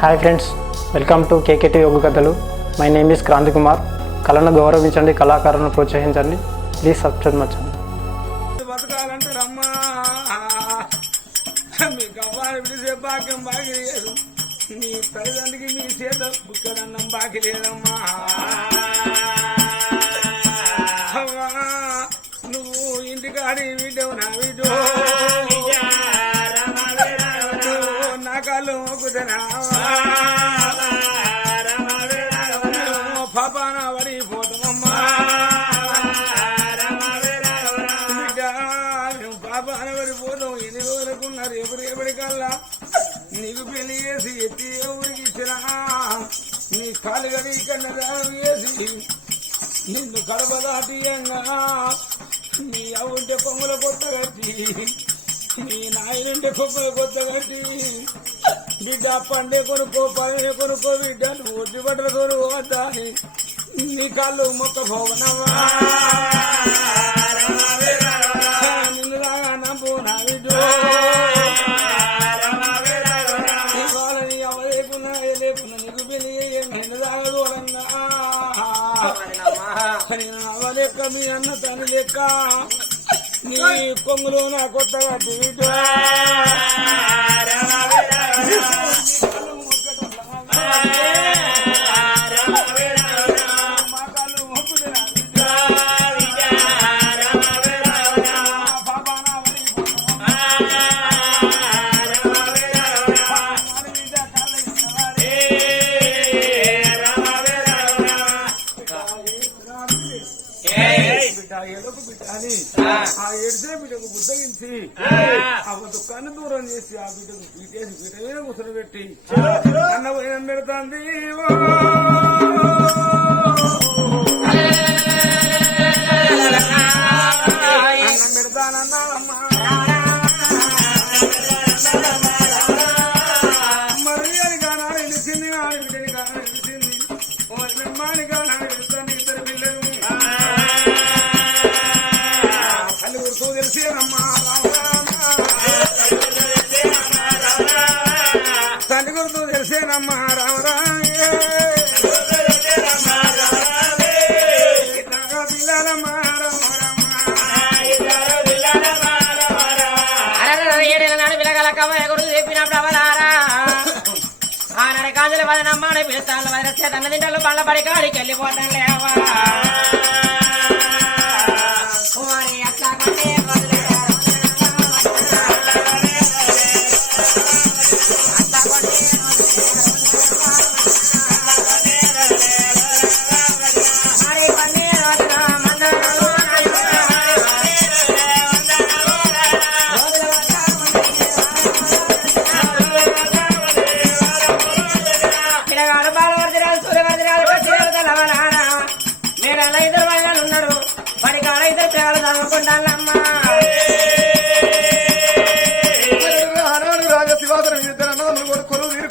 Hi friends, welcome to KKT యోగ కథలు. My name is Kranthi Kumar. కళను గౌరవించండి, కళాకారులను ప్రోత్సహించండి. Please subscribe my channel. బతకాలంటారమ్మా మీకు అవ్వాలి పిలిచే భాగ్యం బాగి లేదు. మీ తల్లిదండ్రికి మీ చేత బుక్కడన్నం బాకి లేదమ్మా. నువ్వు ఇంటికాడి వీడవు నా వీడు నా కాళ్ళు మొక్కుతున్నా పాపాన పడిపోతామమ్మా. పాపాన పడిపోతాం. ఎన్ని రోజులకున్నారు రేపటి కల్లా నీకు పెళ్లి చేసి ఎత్తి ఊరికి ఇచ్చినా నీ కాలు గడి కన్నదానం చేసి నిన్ను కడప దాటియంగా నీ అవుంటే పొంగుల కొత్త కట్టి నీ నాయనుంటే కొమ్మల కొత్త కట్టి బిడ్డ పండే కొనుక్కో పని కొనుక్కో బిడ్డ నువ్వు ఒడ్డు బట్టలు కొను వద్దా నీ కాళ్ళు మొక్క పోవనవా నిన్ను రాగా నమ్ము నా బిడ్డు వాళ్ళని అవలేకున్నా లేకున్నా నీకు పెళ్లి నిన్ను రాగదు అనంగా అవలేక మీ అన్న తను లెక్క నీ కొంగులు నా కొత్తగా బిడ్డ ఆ ఏడిసే బిడ్డకు బుద్ధగించి ఆ దుఃఖాన్ని దూరం చేసి ఆ బిడ్డకు పీటేసి పీట మీద ముసలు పెట్టి అన్న పోయిన పెడుతుంది. అన్నం పెడతానన్నాడమ్మా. మరి అని కానా నిలిచింది నాని బిడ్డని కానా నిలిచింది బ్రహ్మాని కానా నిలుస్తాను ఇద్దరు పిల్లలు తెలిసేనమ్మా తండ్రి గుర్తు తెలిసేనమ్మా రామరా పిల్లలమ్మా ఏడేళ్ళ పిల్లగల కవ్వయ్య గురువు చెప్పినప్పుడు అవలారా ఆనాడు కాజుల వదనమ్మాడు పిలుస్తాను వదిలేస్తే తన తింటలు బండ్ల పడి కాడికి వెళ్ళిపోతాను లేవా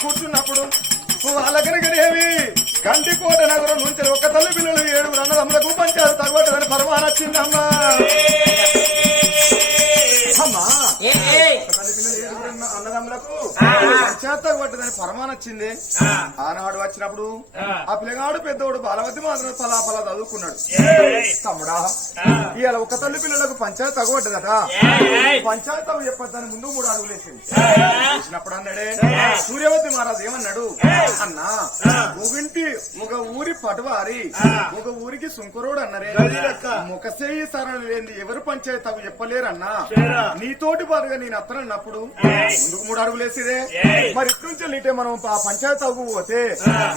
కూర్చున్నప్పుడు వాళ్ళకనగనేవి గంటికోట నగరం నుంచి ఒక్క తల్లి పిల్లలు 7 అన్నదమ్ములకు పంచారు తగ్గొట్టదని పరమాన వచ్చిందమ్మా. అమ్మా అన్నదమ్ములకు పంచాయతీ పరమాన వచ్చింది. ఆనాడు వచ్చినప్పుడు ఆ పిల్లగాడు పెద్దోడు బాలవతి మాత్రం పలా చదువుకున్నాడు. తమ్ముడా ఇవాళ ఒక తల్లి పిల్లలకు పంచాయతీ తగ్గబట్టదట. పంచాయతీ చెప్పదని ముందు 3 అడుగులు వేసింది. వేసినప్పుడు అన్నాడే సూర్యవతి మహారాజు ఏమన్నాడు, అన్నా ఒక ఊరి పటువారి ఒక ఊరికి సుంకరోడు అన్నరే ముఖసేయి సరళ లేని ఎవరు పంచాయతీ తగు చెప్పలేరన్నా. నీతోటి పాటుగా నేను అత్తనన్నప్పుడు ముందుకు 3 అడుగులు వేసిదే. మరి ఇటు నుంచి వెళ్ళితే మనం పంచాయతీ తగు పోతే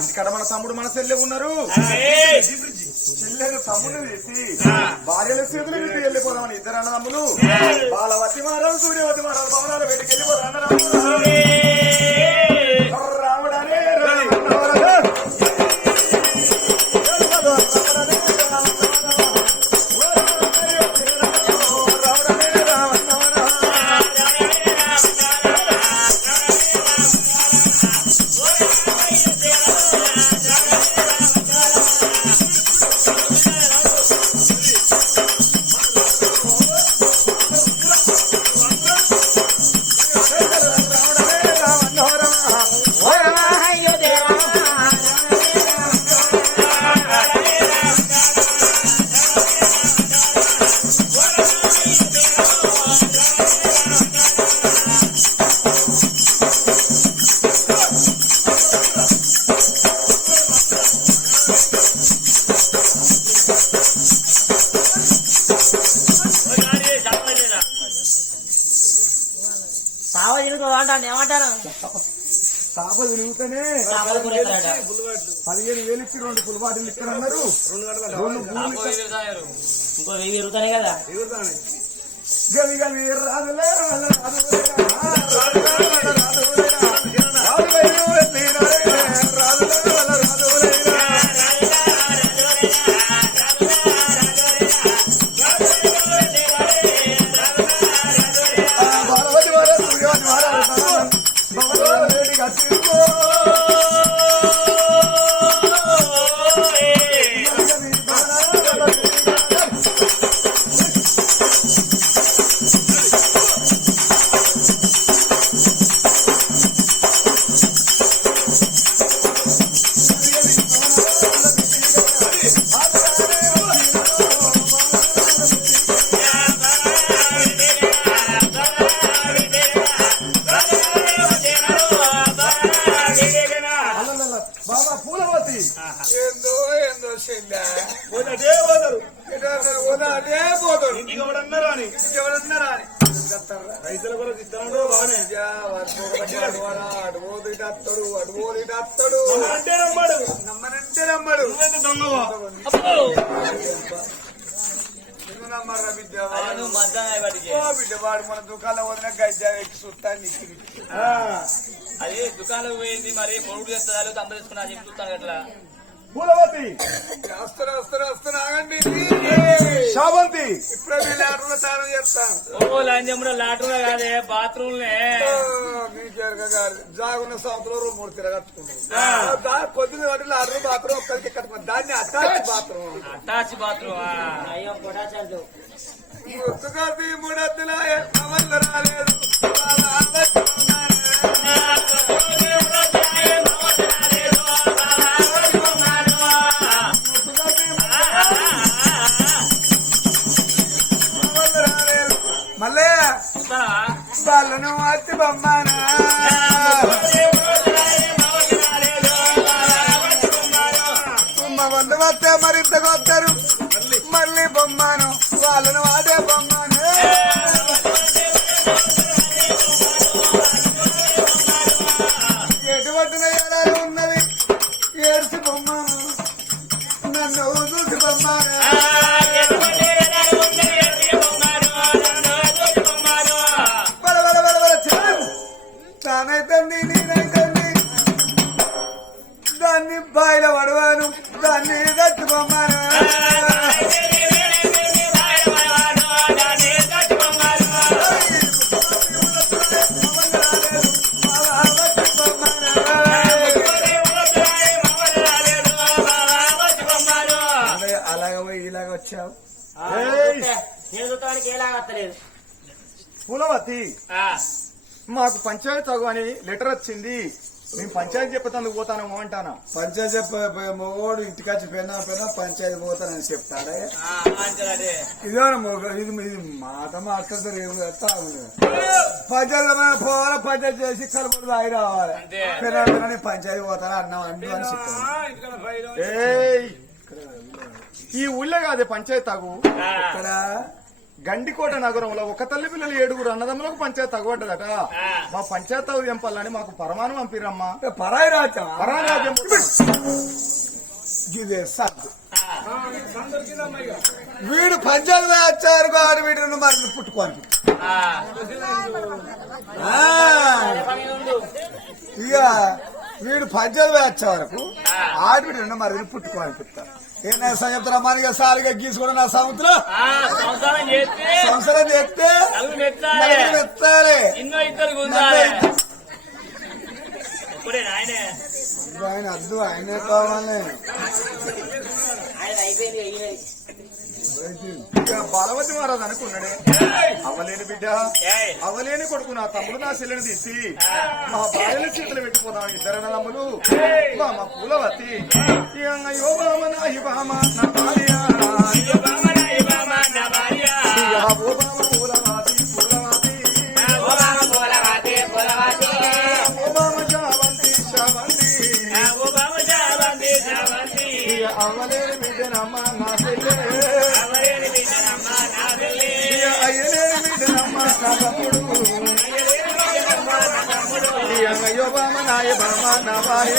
ఇంటికాడ మన తమ్ముడు మన చెల్లె ఉన్నారు. చెల్లెలు తమ్ముడు వేసి భార్యల చేతులు పెట్టి వెళ్ళిపోదామని 2 అన్నదమ్ములు బాలవతి మహారాజు సూర్యవతి మహారాజు భవనాలు పెట్టి వెళ్ళిపోతారు. రాముడనే దాన్ని ఏమంటారు తాప తిరుగుతూనే 15,000 ఇచ్చి 2 ఫుల్ బాటిల్ ఇక్కడ అన్నారు. ఇంకో 1000 ఎరుగుతానే కదా గవి గవి రాదులే బాబా పూలవతి ఏందో ఏందో పోతాడే పోతారు పోతాడు ఇంకెవడన్నారా అని రైతుల కూడా ఇస్తాడు బాగానే అడుగుతాడు అంటే నమ్మడు నమ్మనంటే నమ్మడు నమ్మరా బిడ్డ వాడు మన దుకాణంలో వదిన గజ్జా ఎక్కి చూస్తాను అదే దుకాణం పోయింది మరి కొనుగోలు చేస్తారు తమ్మ తీసుకున్నా చెప్పి చూస్తాను అట్లా పూలవతి వస్తున్నా ఆగండి శావంతి ఇప్పుడే మీ లాటరీలో తాను చేస్తాను ఓ లంజమ్ముడు లాటరీలో కాదే బాత్రూమ్ జాగున్న సంవత్సరం 3 తిరగట్టుకుంటాం పొద్దున్న వాటి లాటరీ బాత్రూమ్ ఒక్కరికి కట్టుకున్నాం దాన్ని అటాచ్ బాత్రూమ్ అయ్యో పొటాచాలు ముత్తుకది ముడద్దులా అమలు రాలేదు మళ్ళీ వాళ్ళను అతి బొమ్మనా వంద వస్తే మరింత కొత్తారు మళ్ళీ బొమ్మను వాళ్ళను అదే బొమ్మను ఎటువంటిన ఏడాది ఉన్నది ఏడ్చి బొమ్మను నన్ను చూసి బొమ్మను తానైతండి నేనైతండి దాన్ని బాయిల పడవాను దాన్ని తట్టుకోమాను అలాగ పోయి ఇలాగ వచ్చావు పూలవతి మాకు పంచాయతీ తగు అని లెటర్ వచ్చింది మేము పంచాయతీ చెప్పేందుకు పోతాను అంటాను పంచాయతీ చెప్ప మగోడు ఇంటికొచ్చి పెన్నా పంచాయతీ పోతానని చెప్తాడే ఇదే ఇది మాట మాట్లాడతారు ఏం పంచాయతీ పోవాలి పంచాయతీ చేసి కలుపుడు తాగి రావాలి పెన్నా పంచాయతీ పోతాను అన్నాం అంటూ అని చెప్తాను ఈ ఊళ్ళో కాదే పంచాయతీ తగు ఇక్కడ గండికోట నగరంలో ఒక తల్లి పిల్లలు 7 అన్నదమ్ములకు పంచాయతీ తగ్గబడ్డదట మా పంచాయతీ తగు తెంపాలని మాకు పరమాను పంపిరమ్మా పరాయి రాజ్యం వీడు పంచాయతీ వచ్చారు వాడు వీడిని మరి పుట్టుకోని ఇక వీడు పంచాయతీ వచ్చే వరకు ఆడి వీడిని మరి పుట్టుకోని చెప్తారు ఏనా సంగతి రమ్మానిగా సారిగా గీసుకోవడం నా సంవత్సరం సంవత్సరం చెప్తే మెత్తాలి ఆయన అద్దు ఆయనే కావాలి బాలవతి మహారాజు అనుకున్నాడే అవ్వలేని బిడ్డ అవ్వలేని కొడుకు నా తమ్ముడు నా చెల్లెని తీసి మా భార్యల చేతులు పెట్టిపోదాం 2 అన్నదమ్ములు మా పూలవతి యోబామ నా యుబామ నా భార్య అవ్వలేని బిడ్డనమ్మ నా చెల్లె అయ్యలేని బిడ్డనమ్మ నా తమ్ముడు అయ్యో బామ నాయ బామ నవాయ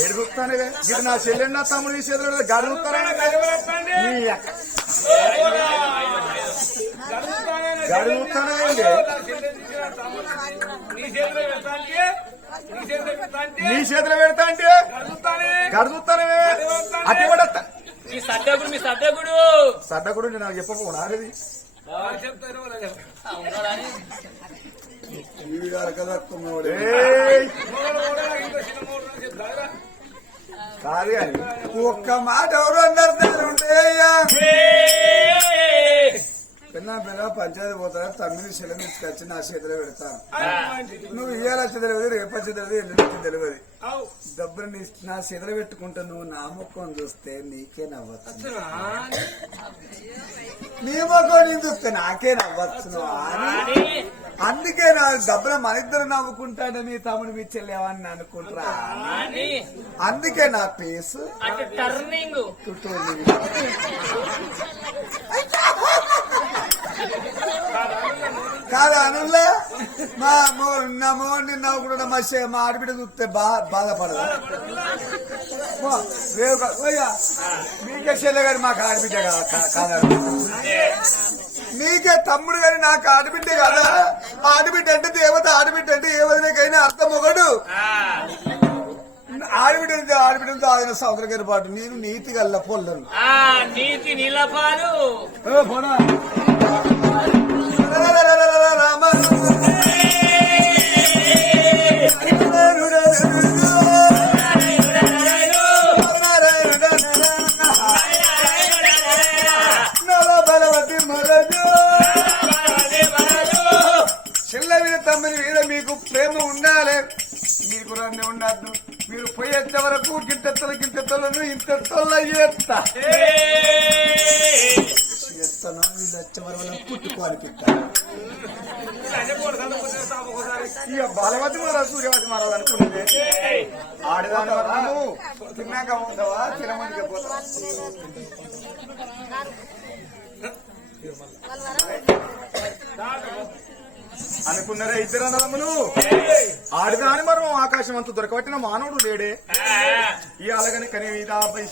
ఎడుగుతానే ఇది నా చెల్లెండి నా తమ్ముడు నీ చేతులు గడుగుతారా గడుగుతానండి నీ చేతిలో పెడతా అంటే గడుగుతానే అటు కూడా సడ్డగుడు నాకు చెప్పకుండా కాదు కానీ ఒక్క మాట ఎవరు అన్నారు పిల్ల పంచాయతీ పోతా తమ్మిని శిల తీసుకొచ్చి నా చేతిలో పెడతాను నువ్వు ఇయ్యాలొచ్చి తెలియదు రేపొచ్చి తెలియదు ఎల్లుండి తెలియదు డబ్బులు నా చేతిలో పెట్టుకుంటా నువ్వు నా ముఖం చూస్తే నీకే నవ్వచ్చు నీ ముఖం నేను చూస్తే నాకే నవ్వచ్చు అందుకే నా డబ్బులు మన ఇద్దరు నవ్వుకుంటాడు నీ తమ్ముడు మీ చెల్లేవని అనుకుంటారా అందుకే నా పేసు కాదు అనులే నా మోహన్ నవ్వుకుంటా మా ఆడబిడ్డ చూస్తే బాధపడదు మీకే చెల్లె గారి మాకు ఆడబిడ్డ కాదు నీకే తమ్ముడు గారి నాకు ఆడబిడ్డ కదా ఆడబిడ్డ అంటే దేవత ఆడబిడ్డ అంటే ఏ వదిలేకైనా అర్థం ఒకడు ఆడబిడ్డలతో ఆయన సౌకర్య పాటు నేను నీతి గల్ల పొల్లను నీతి నిలపాలు రామ చెల్లెవి తమ్మిని మీద మీకు ప్రేమ ఉండాలి మీకు రండి ఉండద్దు మీరు పోయేంత వరకు గింటెత్తలను ఇంతెత్తల ఎత్తను వీళ్ళు వచ్చే వరకు పుట్టుకోవాలి ఇక బాలవతి మహారాజు సూర్యవతి మహారాజు అనుకున్నది ఆడదాని వరకు తిన్నాక ఉండవా తినమందికి పోతావా అనుకున్నారా ఇద్దరు అన్నదమ్ములు ఆడదాని మనం ఆకాశం అంతా దొరకబట్టిన మానవుడు లేడే ఇలాగని కానీ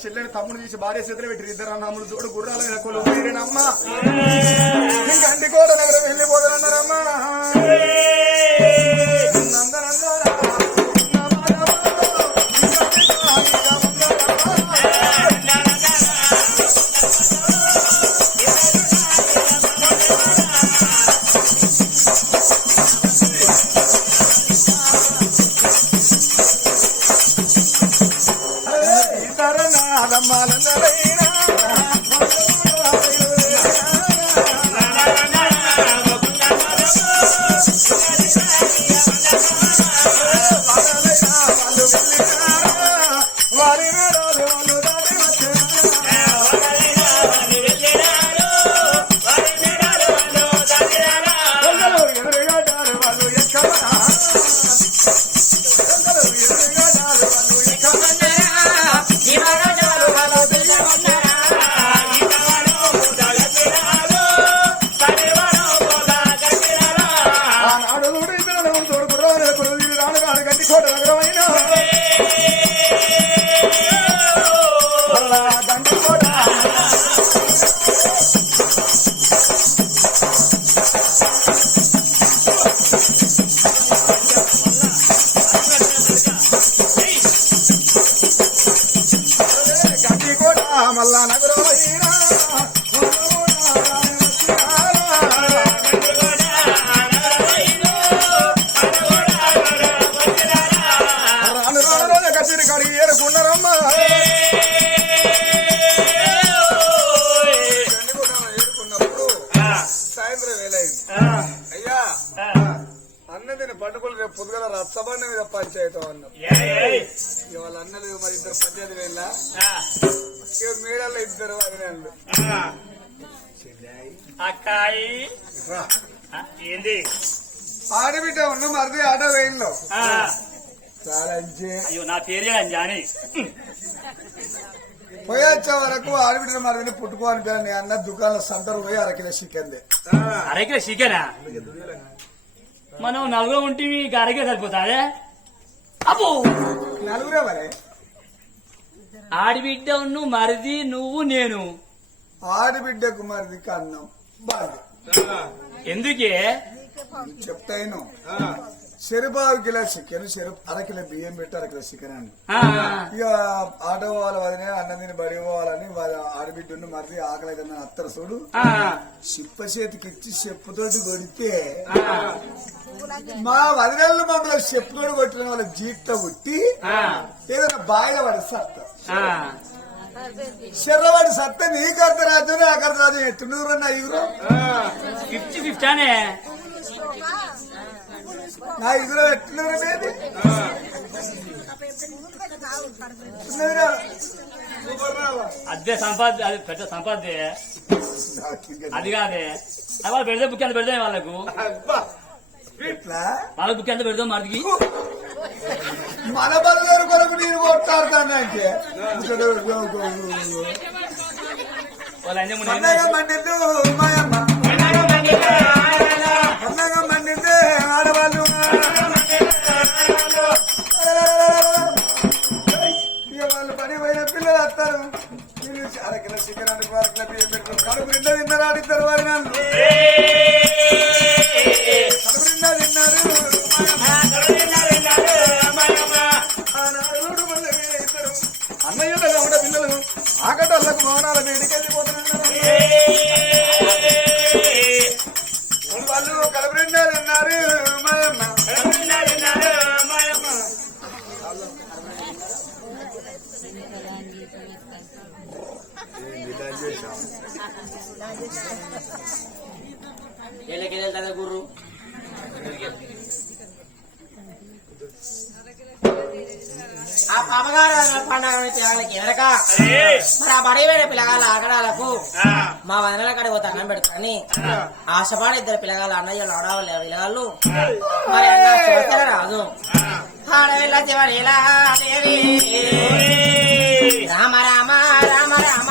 చెల్లెని తమ్ముడు తీసి భార్య చేతులు పెట్టి ఇద్దరు అన్నదమ్ములు చూడు గుర్రాల మీద కొలువురేనమ్మా గండి కోట నగరం వెళ్ళిపోతారన్నారమ్మా మల్లా నగరం కసిరి కడిగి ఏరుకున్నారమ్మా ఏరుకున్నప్పుడు సాయంత్రం వేలైంది అయ్యా అన్నదిని పట్టుకులు రేపు పొద్దుగల రచ్చబండ మీద పంచాయతీ అన్నాం ఇవాళ అన్నది మరి ఇద్దరు పంచాయతీ వేళ్ళ ఇక మేడల్లో ఇద్దరు అదినేళ్ళు అక్కాయి ఏంది ఆడబిడ్డ ఉన్న మరిది ఆట వేయంలో అయ్యో నా పేరే అంజాని పోయి వచ్చే వరకు ఆడబిడ్డ మరిని పుట్టుకోని పేరు అన్న దుకాణంలో సంతరు పోయి అరకిలో చికెన్ అరకిలో చికెనా మనం నలుగురు ఉంటే అరకిలో సరిపోతా అదే అబ్బో నలుగురే మరి ఆడిబిడ్డ నువ్వు మరిది నువ్వు నేను ఆడబిడ్డకు మరిదికి అన్నం బాగా ఎందుకే చెప్తాను చెరుబావు కిలో చికెన్ అరకిలో బియ్యం పెట్టి అరకిలో చికెన్ అండి ఇక ఆటో పోవాలి వదిలే అన్నం తిని బడి పోవాలని ఆడబిడ్డ మరిది ఆకలి అయితే అత్తరు చూడు చిప్ప చేతికి ఇచ్చి చెప్పుతోటి కొడితే మా వదిలేళ్ళు మమ్మల్ని చెప్పుతోటి కొట్టిన వాళ్ళ జీట్లో కొట్టి ఏదైనా బాయిలో పడి సత్త శర్రవాడి సత్త నీకు అర్ధరాజ్యం నాకు అర్ధరాజ్యం ఎత్తున్నూరన్నా ఇగురు 50-50 అనే నా ఇగురు ఎట్లున్నారు అదే సంపాద అది పెద్ద సంపాదే అది కాదే అది వాళ్ళు పెడితే బుక్ ఎంత పెడతాయి వాళ్ళకు వాళ్ళ బుక్ ఎంత పెడతాం మరిదికి మన బదులు కొరకు నేను కొట్టాడుతానంటే పండగ మండింది మాయమ్మ పండగ మండింది ఆడవాళ్ళు ఇక వాళ్ళు పని పోయిన పిల్లలు వస్తారు అరకిల చికెన్ అంటే అరకిల బియ్యం పెట్టుకుని కడుపు నిండా తిన్నారు ఆడిస్తారు వారి నన్ను కడుపు నిండా తిన్నారు అన్నయ్యలో ఉండే పిల్లలు ఆకటాలకు మౌనాల వేడికెళ్ళిపోతున్నారు వాళ్ళు కలబరిండా తిన్నారు మాయమ్మ వెళ్తారా గుర్రు ఆ అమ్మగారు పండుగ పిల్లలకి ఎనక మరి ఆ బడిపోయిన పిల్లగాళ్ళ ఆకడాలకు మా వదనల కాడ పోతే అన్నం పెడతారని ఆశపాడ ఇద్దరు పిల్లగాళ్ళు అన్నయ్యలు ఆడవాళ్ళు పిల్లగాళ్ళు మరి అన్న చూస్తారా రాదు ఆడవిల్ల చివరిలా దేవి రామ రామ రామ రామ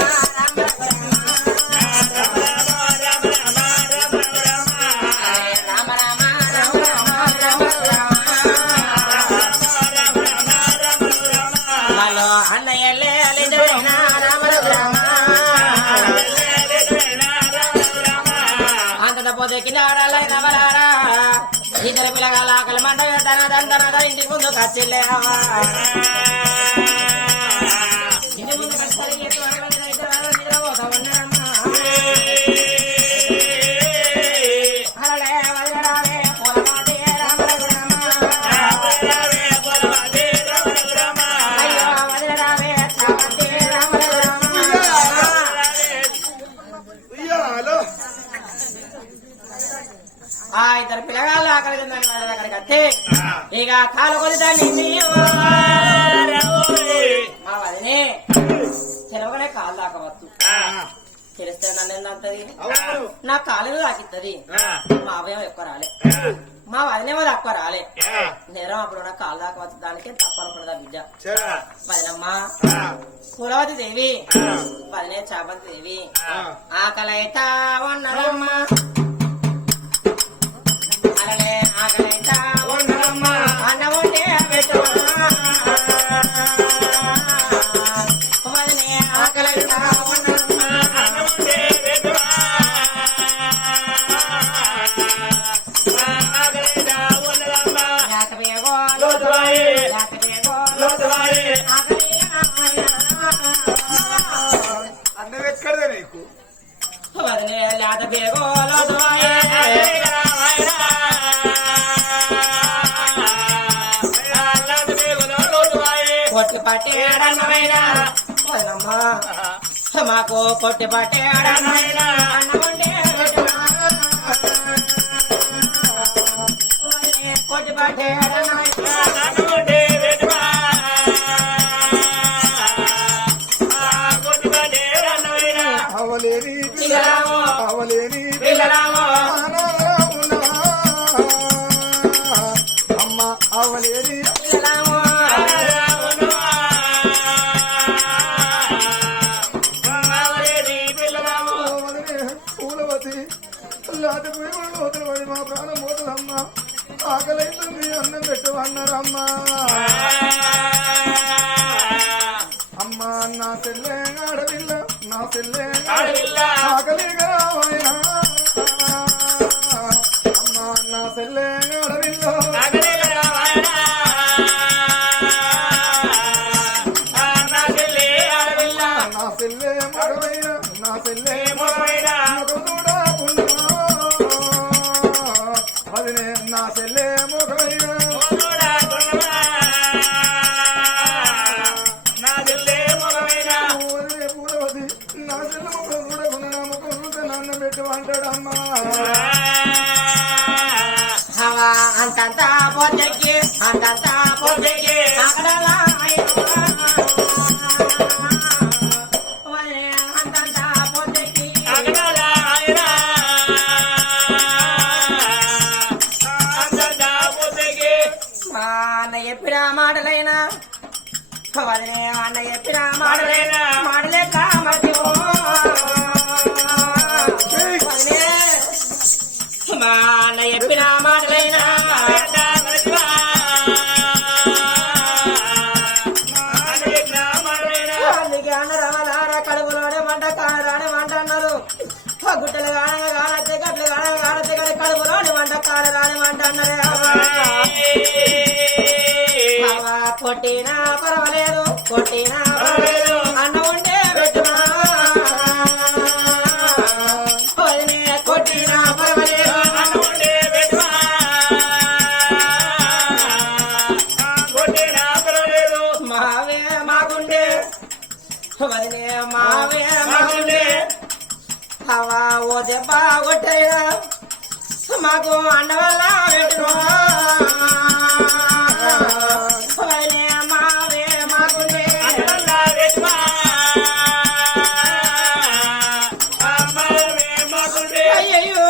ఇద్దరు పిల్లగాల ఆకలి మంట తన ఇంటికి ముందు ఖర్చులేవా ఇంటి ముందు ఇద్దరు పిల్లగాళ్ళు ఆకలి తిందని వాళ్ళ దగ్గరికి వస్తే ఇక కాలు కొలిదాన్ని మా వదినే చెలవగానే కాలు దాకవచ్చు తెలిస్తే నన్ను ఏందంటది నా కాలు తాకిత్తది మా అవయం ఎక్కువ రాలే మా వదినేమో తక్కువ రాలే నేరం అప్పుడు నా కాలు దాకవచ్చు దానికే తప్పనుకున్నదా బిడ్డ వదినమ్మ కులవతి దేవి వదినే చాపతి దేవి ఆకలైతా ఉన్నదమ్మా ఆకలైతా ఉన్నదమ్మా అన్నముంటే వదినే ఆకలైతా ఉన్నదమ్మా అన్నం ఎక్కడదే నీకు వదిలే లేత బేగోలో కొట్టి పట్టేడన్నమైనా మాకు కొట్టి పట్టేడన్నమైనా అన్నముంటే కొట్టి పట్టేడన్నమైనా అవలేని అవలేని అమ్మ అవలేని ఆకలైతుంది అన్నం పెట్టమన్నారమ్మా. అమ్మా నా చెల్లె ఆడవిల్ల నా చెల్లె ఆకలిగా రావాయనా. అమ్మా నా చెల్లె ఆడవిల్ల నా చెల్లె మగవైన నా చెల్లె కూడా ఉండమా. అదినే నా చెల్లె మగవైన పూలవతి నా చెల్లె ముఖం కూడా ఉన్న ముఖం నాన్న పెట్టమంటాడమ్మా. అంతంత పోతెక్కి అంతంత పోతెక్కి అక్కడలా అంతంత పోతెక్కి అన్న చెప్పిన మాటలైనా వదిలే అన్న చెప్పిన మాటలైనా మాటలే కామతి వదిలే మా అన్న చెప్పిన మాటలైనా అందుకే అన్న రమలారా కడుపులోనే మంట కాడరాని మంట అన్నారు. గుట్టలు కానగా కానొచ్చే గట్లు కానగా కానొచ్చే కానీ కడుపులోని మంట కాడరాని మంట అన్నదే. కొట్టినా పర్వాలేదు కొట్టినా పర్వాలేదు అన్న ఉంటే పెట్టుమా. కొట్టినా పర్వాలేదు అన్న ఉంటే పెట్టుమా. కొట్టినా పర్వాలేదు మావే మాకుండే వదిలే మావే మాకుండే. హవా ఓ దెబ్బ కొట్టైనా మాకు అండ వల్ల పెట్టుకో. మావే మాకుండే అయ్యో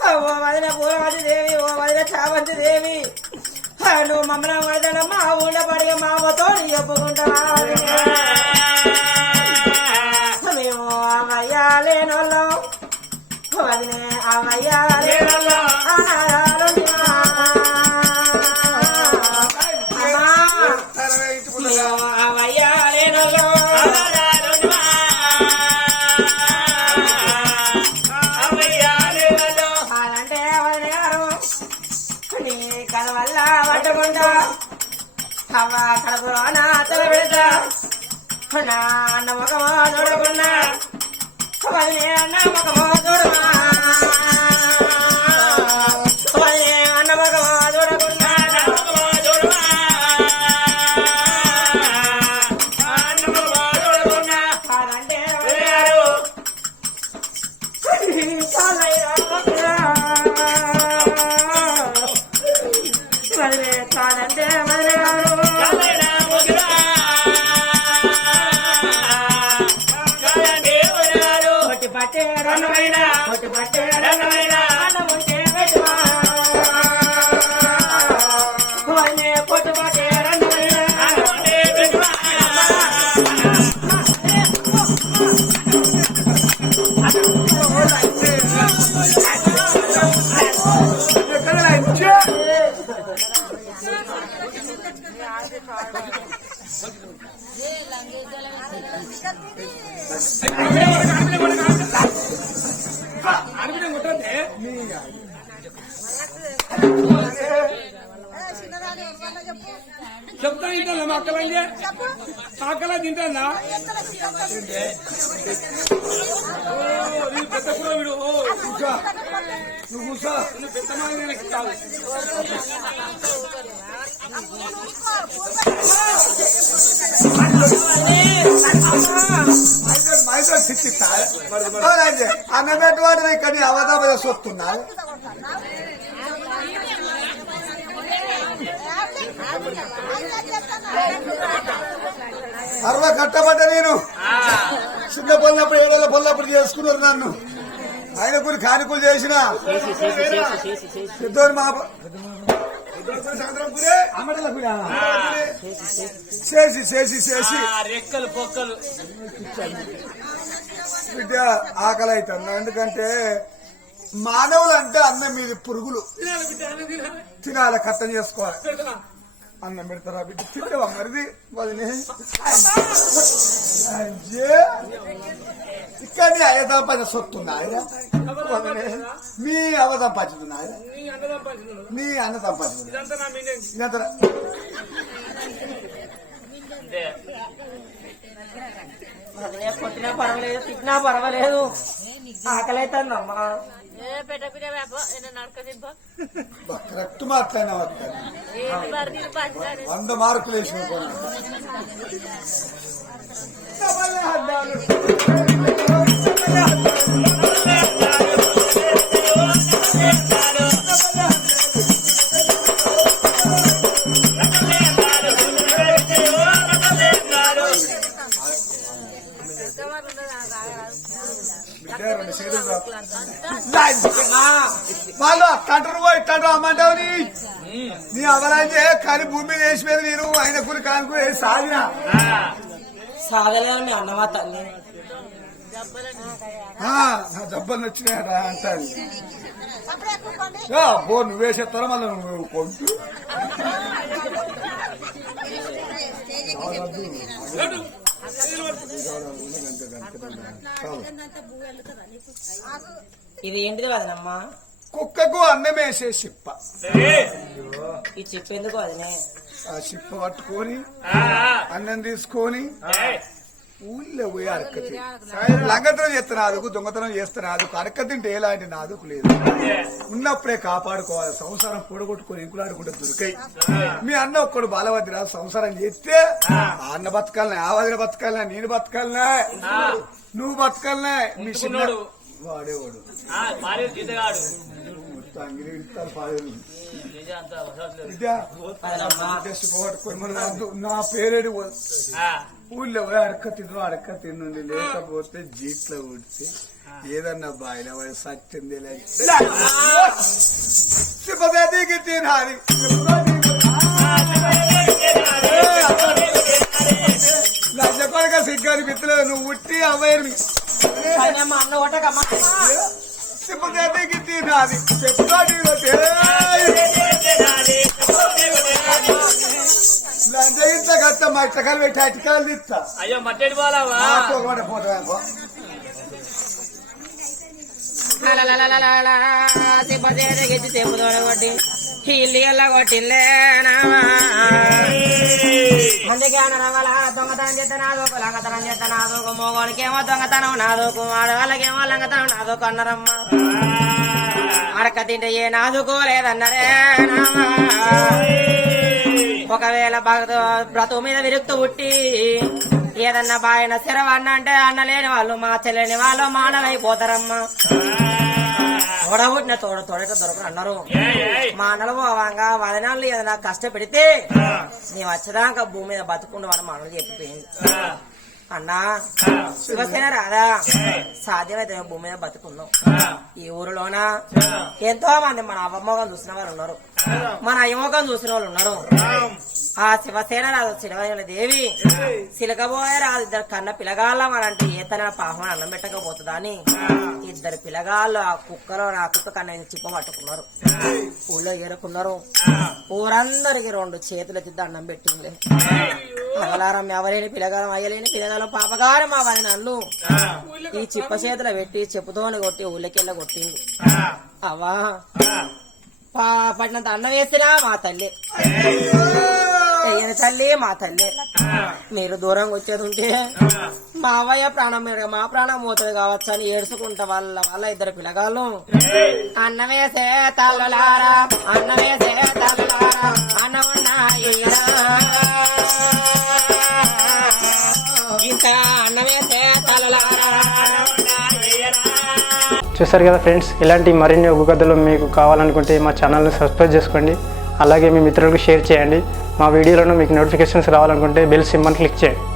ఓ వదిన పూర్వతి దేవి ఓ వదిన చావంతి దేవి నువ్వు మమ్మల్ని వదల మా ఊళ్ళో పడి మా అమ్మతో చెప్పుకుంటా. మేము అమ్మయ్యా లేనోళ్ళం వదినే అమ్మయ్యా లేనోళ్ళం అమ్మయ్యా లేనోళ్ళం అదంటే వదినే గారు నీ కల వల్ల పట్టుకుంటా అవ్వ కడుపులో నా తల పెడతా నా అన్న ముఖమో చూడకున్నా వదిలే అన్న ముఖమో చూడమా. వదిలే అన్న ముఖమో చూడకున్నా అదంటే వదిలే కాదంటే వదిలే కొట్టి పట్టే రంగమైనా కొట్టి పట్టే రంగమైనా అన్నం ఉంటే పెట్టుమా. వదిలే కొట్టు పట్టే రంగమైనా అన్నం ఉంటే పెట్టుమా. చెప్తా తింటా మా అక్కలంటే అక్కలా తింటా పెద్ద కూడా వీడు నువ్వు కూర్చో నువ్వు పెద్ద మాకు కాదు అన్న పెట్టువాడు ఇక్కడ అవదా సొత్తున్నారు. అరవై కట్టబడ్డా నేను చిన్న పొల్లప్పుడు ఏడేళ్ళ పొల్లప్పుడు చేసుకున్నారు నన్ను. ఆయన కొన్ని కానుకలు చేసిన పెద్దోడు మా చేసి చేసి చేసి రెక్కలు పొక్కలు బిడ్డ ఆకలి అవుతుంది. ఎందుకంటే మానవులు అంటే అన్నం మీద పురుగులు తినాలి, కట్టం చేసుకోవాలి. అన్నం పెడతారా బిడ్డ? తింటావా మరిది వదిలే. ఇక్కడ నీ అయ్య సంపాదించిన సొత్తుందా ఆయన? మీ అవ్వ సంపాదించుతుందా ఆయన? నీ అన్న సంపాదించుతుందా? కొట్టినా పర్వాలేదు, తిట్టినా పర్వాలేదు, ఆకలి అవుతుందమ్మా. కరెక్ట్ మాట్లాడినా 100 మార్కులు వేసిన వాళ్ళు కంటరు పోయి కంటరు అమ్మంటావు నీ అవలంటే కానీ భూమి మీద వేసిపోయింది. నేను ఆయన కూలి కానుకుని సాగినా సాగలేదు మీ అన్నమా తల్లి. జబ్బలు వచ్చినాయట అంటాను. అబ్బో నువ్వేసేస్తారా మళ్ళీ నువ్వు కొంటూ ఇది ఏంటిది వదనమ్మా? కుక్కకు అన్నం వేసే చిప్ప. ఈ చెప్పేందుకు వదనే? ఆ చిప్ప పట్టుకొని అన్నం తీసుకొని ఊళ్ళో పోయి అరకతి లంగతనం చేస్తే నాదుకు, దొంగతనం చేస్తే నాదుకు. అరక తింటే ఎలాంటి నాదుకు లేదు. ఉన్నప్పుడే కాపాడుకోవాలి. సంసారం పొడగొట్టుకొని ఇంకులాడుకుంటే దొరికాయి. మీ అన్న ఒక్కడు బాలవద్ది రాదు. సంసారం చేస్తే అన్న బతకాలనా, ఆ వదిన బతకాలనా, నేను బతకాలనా, నువ్వు బతకాలనా, మీ చిన్న వాడేవాడు నా పేరేడు ఊళ్ళో పోయి అడక్క తిను, అడక్క తిన్నుండి. లేకపోతే జీట్లో ఉడితే ఏదన్నా బాయిలో వాడి సత్యంది సిపదికి తినాలి. లక్ష కొడక సిగ్గాని మిత్రులు నువ్వు ఉట్టి అవ్వని సిపదికి తినాలి. చెప్తాది ఇంత కట్ట మా ఇట్టకాలు పెట్టి అటికాలు తీస్తా. అయ్యో మట్టేది పోలావా? దొంగతనం చేస్తే నాదోకు, లంగతనం చేస్తే నాదోకు, మోగోనికేమో దొంగతనం నాదోకు, ఆడవాళ్ళకేమో లంగతనం నాదోకు అన్నారమ్మా. అడక తింటే ఏ నాదుకోలేదన్నరే. ఒకవేళ బ్రతుకు మీద విరుక్తు పుట్టి ఏదన్నా బాయన శరవన్న అంటే అన్నలేని వాళ్ళు, మా చెల్లెని వాళ్ళు మానలైపోతారమ్మా. తోడబుట్టిన తోడక దొరకరు అన్నారు. మా అన్నలు పోవంగా వదనాలు ఏదైనా కష్టపెడితే నీ వచ్చేదాకా భూమి మీద బతుకుండు అని మా అన్నలు చెప్పిపోయింది. అన్నా శివసేన రాదా? సాధ్యమైతే భూమి మీద బతుకుందాం. ఈ ఊరిలోన ఎంతో మంది మన అవ్వమోగం చూసిన వాళ్ళు ఉన్నారు, మన అయ్యమోగం చూసిన వాళ్ళు ఉన్నారు. ఆ శివసేన రాదు శివసేన దేవి సిలకబోయే రాదు. ఇద్దరు కన్న పిల్లగాళ్ళం అని అంటే ఏ తన పాపం అన్నం పెట్టకపోతుందా అని ఇద్దరు పిల్లగాళ్ళు ఆ కుక్కలో నా కుక్క కన్నా చిప్ప పట్టుకున్నారు. ఊళ్ళో ఏరుకున్నారు. ఊరందరికి 2 చేతులకి అన్నం పెట్టింది. అవలారం ఎవలేని పిల్లగాలం, అయ్యలేని పిల్లగాలం, పాపగారు మా వారి నన్ను ఈ చిప్ప చేతులు పెట్టి చెప్పుతోని కొట్టి ఊళ్ళకెళ్ళ కొట్టింది. అవ్వా పడినంత అన్నం వేసినా మా తల్లి, అయ్యన తల్లి మా తల్లి. మీరు దూరంగా వచ్చేది ఉంటే మా అవ్వయ్య ప్రాణం మా ప్రాణం పోతుంది కావచ్చు అని ఏడ్చుకుంటా వాళ్ళ ఇద్దరు పిల్లగాళ్ళు అన్నమేసే తల్లలారా, అన్నమేసే తల్లలారా, అన్నమన్నా ఇంకా అన్నమేసే తల్లలారా. చూస్తారు కదా ఫ్రెండ్స్, ఇలాంటి మరిన్ని ఒగ్గు కథలు మీకు కావాలనుకుంటే మా ఛానల్ని సబ్స్క్రైబ్ చేసుకోండి. అలాగే మీ మిత్రులకు షేర్ చేయండి. మా వీడియోలను మీకు నోటిఫికేషన్స్ రావాలనుకుంటే బెల్ సింబల్ క్లిక్ చేయండి.